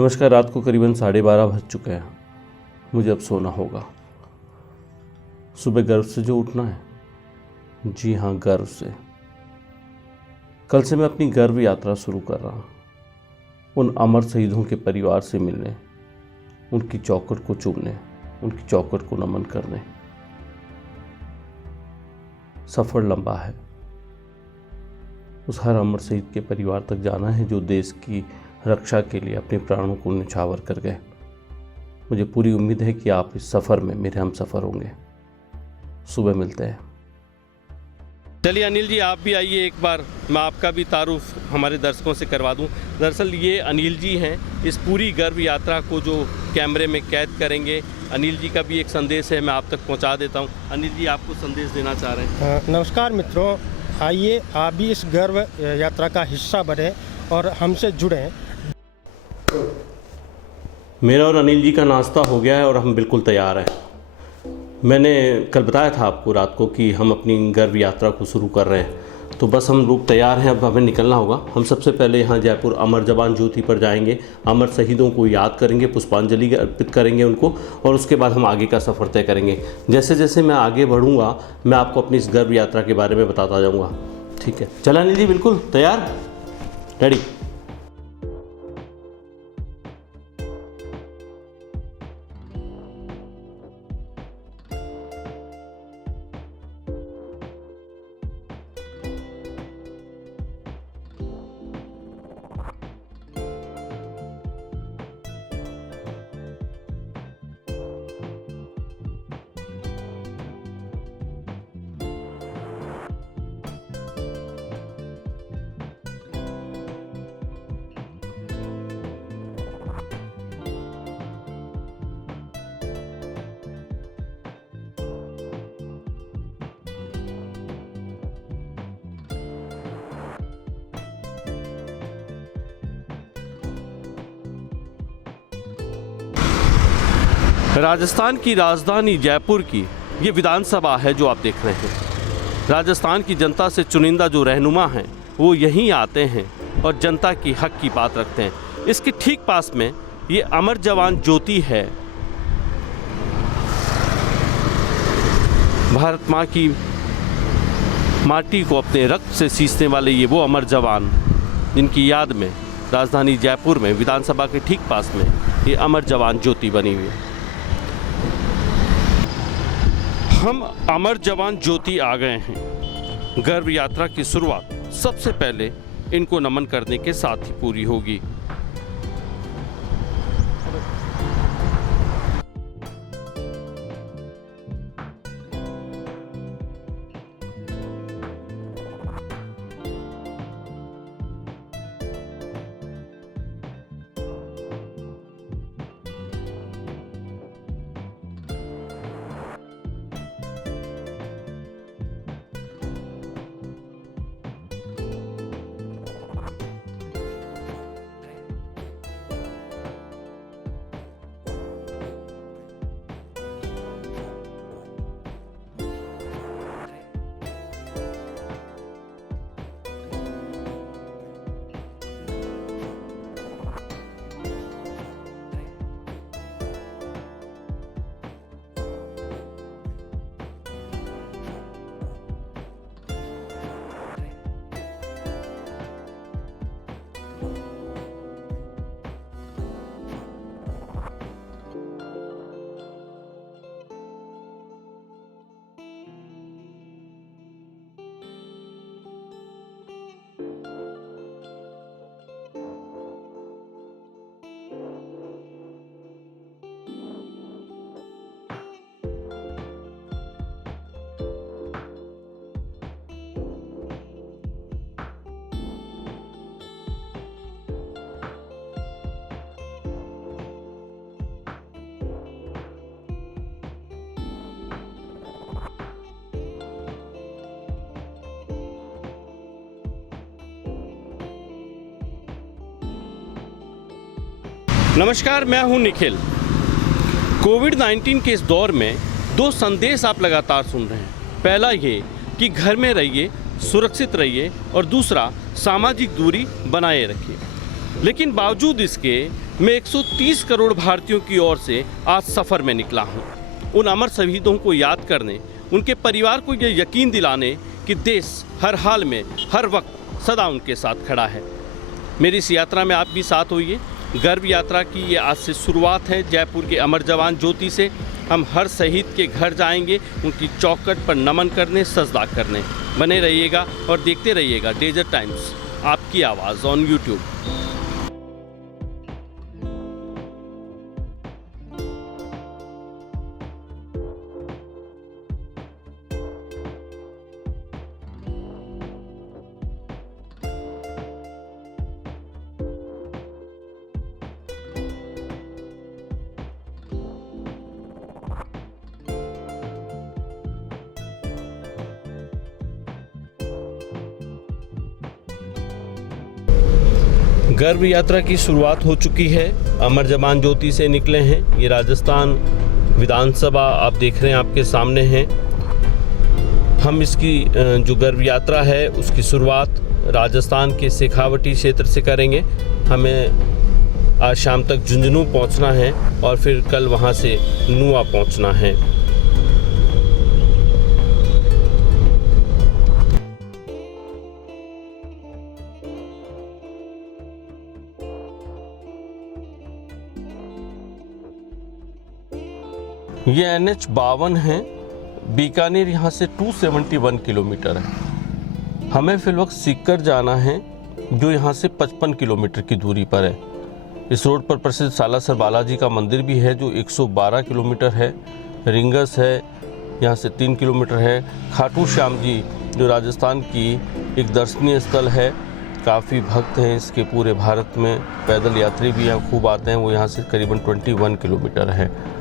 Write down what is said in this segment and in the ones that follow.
नमस्कार। रात को करीबन 12:30 बज चुके हैं। मुझे अब सोना होगा। सुबह गर्व से जो उठना है, जी हाँ, गर्व से। कल से मैं अपनी गर्व यात्रा शुरू कर रहा हूँ। उन अमर शहीदों के परिवार से मिलने, उनकी चौखट को चूमने, उनकी चौखट को नमन करने। सफ़र लंबा है। उस हर अमर शहीद के परिवार तक जाना है जो देश की रक्षा के लिए अपने प्राणों को न्यौछावर कर गए। मुझे पूरी उम्मीद है कि आप इस सफ़र में मेरे हम सफ़र होंगे। सुबह मिलते हैं। चलिए अनिल जी, आप भी आइए एक बार, मैं आपका भी तारुफ हमारे दर्शकों से करवा दूं। दरअसल ये अनिल जी हैं, इस पूरी गर्व यात्रा को जो कैमरे में कैद करेंगे। अनिल जी का भी एक संदेश है, मैं आप तक पहुंचा देता हूं। अनिल जी, आपको संदेश देना चाह रहे हैं। नमस्कार मित्रों, आइए आप भी इस गर्व यात्रा का हिस्सा बने और हमसे जुड़ें। मेरा और अनिल जी का नाश्ता हो गया है और हम बिल्कुल तैयार हैं। मैंने कल बताया था आपको रात को कि हम अपनी गर्व यात्रा को शुरू कर रहे हैं, तो बस हम लोग तैयार हैं। अब हमें निकलना होगा। हम सबसे पहले यहाँ जयपुर अमर जवान ज्योति पर जाएंगे, अमर शहीदों को याद करेंगे, पुष्पांजलि अर्पित करेंगे उनको, और उसके बाद हम आगे का सफ़र तय करेंगे। जैसे जैसे मैं आगे बढ़ूँगा, मैं आपको अपनी इस गर्व यात्रा के बारे में बताता जाऊँगा। ठीक है, चला अनिल जी? बिल्कुल तैयार, रेडी। राजस्थान की राजधानी जयपुर की ये विधानसभा है जो आप देख रहे हैं। राजस्थान की जनता से चुनिंदा जो रहनुमा हैं वो यहीं आते हैं और जनता की हक की बात रखते हैं। इसके ठीक पास में ये अमर जवान ज्योति है। भारत माँ की माटी को अपने रक्त से सींचने वाले ये वो अमर जवान, जिनकी याद में राजधानी जयपुर में विधानसभा के ठीक पास में ये अमर जवान ज्योति बनी हुई है। हम अमर जवान ज्योति आ गए हैं। गर्व यात्रा की शुरुआत सबसे पहले इनको नमन करने के साथ ही पूरी होगी। नमस्कार, मैं हूं निखिल। कोविड-19 के इस दौर में दो संदेश आप लगातार सुन रहे हैं। पहला ये कि घर में रहिए, सुरक्षित रहिए, और दूसरा सामाजिक दूरी बनाए रखिए। लेकिन बावजूद इसके मैं 130 करोड़ भारतीयों की ओर से आज सफ़र में निकला हूँ, उन अमर शहीदों को याद करने, उनके परिवार को ये यकीन दिलाने कि देश हर हाल में, हर वक्त सदा उनके साथ खड़ा है। मेरी इस यात्रा में आप भी साथ होइए। गर्व यात्रा की ये आज से शुरुआत है। जयपुर के अमर जवान ज्योति से हम हर शहीद के घर जाएंगे, उनकी चौखट पर नमन करने, सजदा करने। बने रहिएगा और देखते रहिएगा डेजर्ट टाइम्स, आपकी आवाज़ ऑन यूट्यूब। गर्व यात्रा की शुरुआत हो चुकी है। अमर जवान ज्योति से निकले हैं। ये राजस्थान विधानसभा आप देख रहे हैं, आपके सामने हैं। हम इसकी जो गर्व यात्रा है उसकी शुरुआत राजस्थान के शेखावटी क्षेत्र से करेंगे। हमें आज शाम तक झुंझुनू पहुंचना है और फिर कल वहां से नुआ पहुंचना है। ये NH-52 है। बीकानेर यहाँ से 271 किलोमीटर है। हमें फिल वक्त सीकर जाना है जो यहाँ से 55 किलोमीटर की दूरी पर है। इस रोड पर प्रसिद्ध सालासर बालाजी का मंदिर भी है जो 112 किलोमीटर है। रिंगस है, यहाँ से 3 किलोमीटर है। खाटू श्याम जी जो राजस्थान की एक दर्शनीय स्थल है, काफ़ी भक्त हैं इसके पूरे भारत में, पैदल यात्री भी यहाँ खूब आते हैं, वो यहाँ से करीबन 21 किलोमीटर है।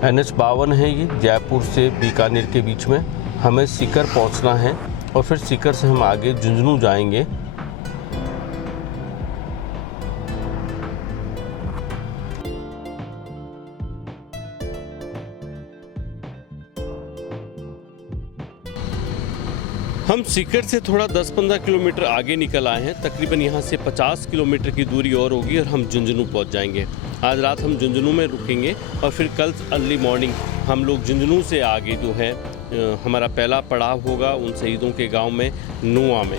NH-52 है ये, जयपुर से बीकानेर के बीच में। हमें सीकर पहुंचना है और फिर सीकर से हम आगे झुंझुनू जाएंगे। हम सीकर से थोड़ा 10-15 किलोमीटर आगे निकल आए हैं। तकरीबन यहाँ से 50 किलोमीटर की दूरी और होगी और हम झुंझुनू पहुँच जाएंगे। आज रात हम झुंझुनू में रुकेंगे और फिर कल अर्ली मॉर्निंग हम लोग झुंझुनू से आगे जो है हमारा पहला पड़ाव होगा उन शहीदों के गांव में, नुआ में।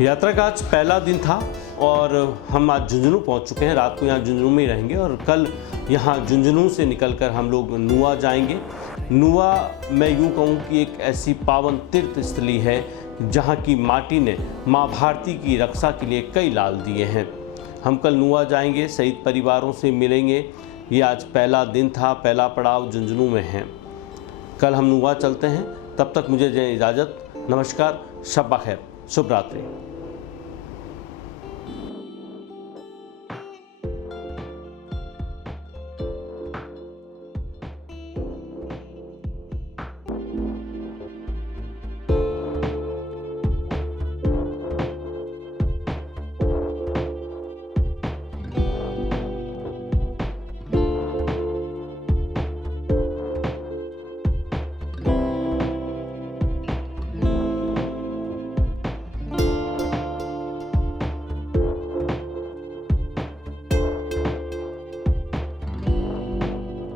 यात्रा का आज पहला दिन था और हम आज झुंझुनू पहुंच चुके हैं। रात को यहाँ झुंझुनू में ही रहेंगे और कल यहाँ झुंझुनू से निकलकर हम लोग नुआ जाएंगे। नुआ मैं यूँ कहूँ कि एक ऐसी पावन तीर्थ स्थली है जहाँ की माटी ने माँ भारती की रक्षा के लिए कई लाल दिए हैं। हम कल नुआ जाएंगे, शहीद परिवारों से मिलेंगे। ये आज पहला दिन था, पहला पड़ाव झुंझुनू में है। कल हम नुआ चलते हैं। तब तक मुझे इजाज़त। नमस्कार, शब्बा खैर, शुभ रात्रि।